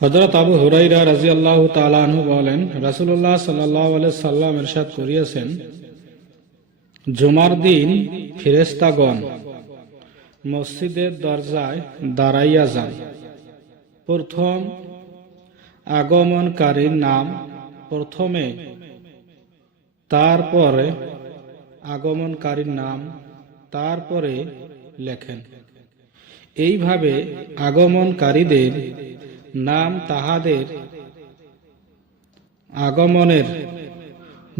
হযরত আবু হুরায়রা রাদিয়াল্লাহু তাআলা আনহু বলেন, রাসূলুল্লাহ সাল্লাল্লাহু আলাইহি সাল্লাম ইরশাদ করিয়াছেন, জুমার দিন ফেরেশতাগণ মসজিদের দরজায় দাঁড়াইয়া যান। প্রথম আগমনকারীর নাম প্রথমে, তারপরে আগমনকারীর নাম, তারপরে লেখেন। এইভাবে আগমনকারীদের নাম তাহাদের আগমনের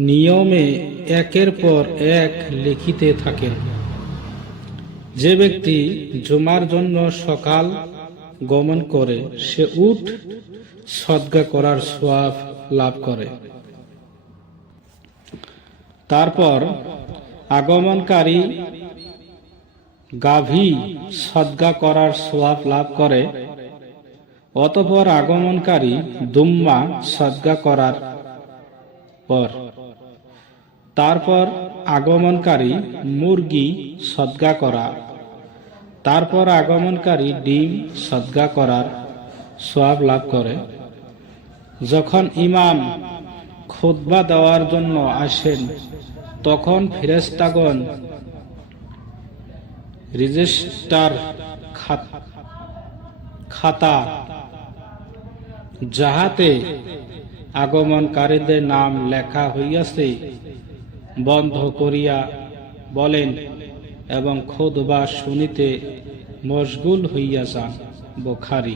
নিয়মে একের পর এক লিখিতে থাকেন। যে ব্যক্তি জুমার জন্য সকাল গমন করে সে উট সদকা করার সওয়াব লাভ করে। তারপর আগমনকারী গাভী সদকা করার সওয়াব লাভ করে। অতঃপর আগমনকারী দুম্বা সদকা করার পর, তারপর আগমনকারী মুরগি সদকা করা, তারপর আগমনকারী ডিম সদকা করার সওয়াব লাভ করে। যখন ইমাম খুতবা দেওয়ার জন্য আসেন তখন ফেরেশতাগণ রেজিস্টার খাতা যাহাতে আগমনকারীদের নাম লেখা হইয়াছে বন্ধ করিয়া বলেন এবং খুতবা শুনিতে মশগুল হইয়া যান। বুখারী।